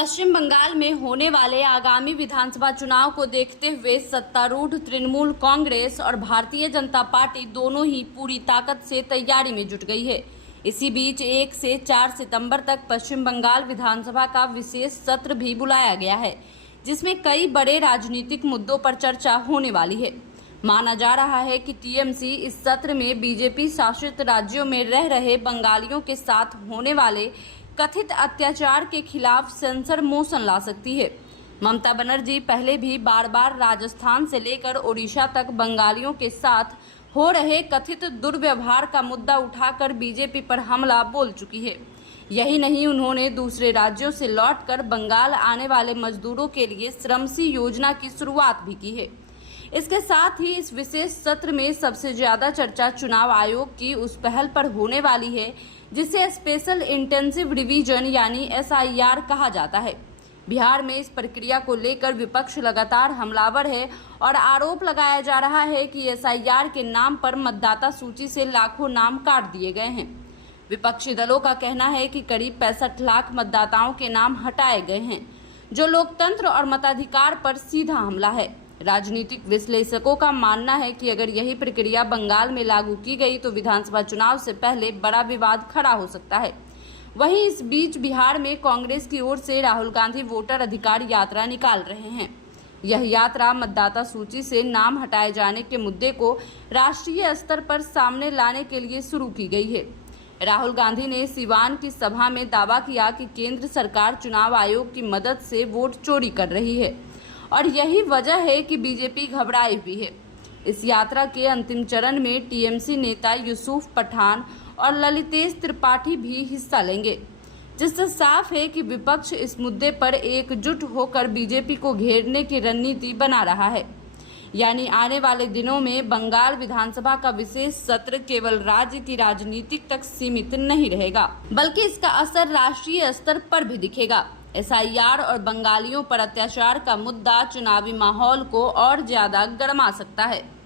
पश्चिम बंगाल में होने वाले आगामी विधानसभा चुनाव को देखते हुए सत्तारूढ़ तृणमूल कांग्रेस और भारतीय जनता पार्टी दोनों ही पूरी ताकत से तैयारी में जुट गई है। इसी बीच 1 से 4 सितंबर तक पश्चिम बंगाल विधानसभा का विशेष सत्र भी बुलाया गया है, जिसमें कई बड़े राजनीतिक मुद्दों पर चर्चा होने वाली है। माना जा रहा है कि टीएमसी इस सत्र में बीजेपी शासित राज्यों में रह रहे बंगालियों के साथ होने वाले कथित अत्याचार के खिलाफ सेंसर मोशन ला सकती है। ममता बनर्जी पहले भी बार बार राजस्थान से लेकर ओडिशा तक बंगालियों के साथ हो रहे कथित दुर्व्यवहार का मुद्दा उठाकर बीजेपी पर हमला बोल चुकी है। यही नहीं, उन्होंने दूसरे राज्यों से लौटकर बंगाल आने वाले मजदूरों के लिए श्रमसी योजना की शुरुआत भी की है। इसके साथ ही इस विशेष सत्र में सबसे ज्यादा चर्चा चुनाव आयोग की उस पहल पर होने वाली है जिसे स्पेशल इंटेंसिव रिवीजन यानी SIR कहा जाता है। बिहार में इस प्रक्रिया को लेकर विपक्ष लगातार हमलावर है और आरोप लगाया जा रहा है कि SIR के नाम पर मतदाता सूची से लाखों नाम काट दिए गए हैं। विपक्षी दलों का कहना है कि करीब 65 लाख मतदाताओं के नाम हटाए गए हैं, जो लोकतंत्र और मताधिकार पर सीधा हमला है। राजनीतिक विश्लेषकों का मानना है कि अगर यही प्रक्रिया बंगाल में लागू की गई तो विधानसभा चुनाव से पहले बड़ा विवाद खड़ा हो सकता है। वहीं इस बीच बिहार में कांग्रेस की ओर से राहुल गांधी वोटर अधिकार यात्रा निकाल रहे हैं। यह यात्रा मतदाता सूची से नाम हटाए जाने के मुद्दे को राष्ट्रीय स्तर पर सामने लाने के लिए शुरू की गई है। राहुल गांधी ने सिवान की सभा में दावा किया कि केंद्र सरकार चुनाव आयोग की मदद से वोट चोरी कर रही है और यही वजह है कि बीजेपी घबराई हुई है। इस यात्रा के अंतिम चरण में टीएमसी नेता यूसुफ पठान और ललितेश त्रिपाठी भी हिस्सा लेंगे, जिससे साफ है कि विपक्ष इस मुद्दे पर एकजुट होकर बीजेपी को घेरने की रणनीति बना रहा है। यानी आने वाले दिनों में बंगाल विधानसभा का विशेष सत्र केवल राज्य की राजनीति तक सीमित नहीं रहेगा, बल्कि इसका असर राष्ट्रीय स्तर पर भी दिखेगा। SIR और बंगालियों पर अत्याचार का मुद्दा चुनावी माहौल को और ज्यादा गरमा सकता है।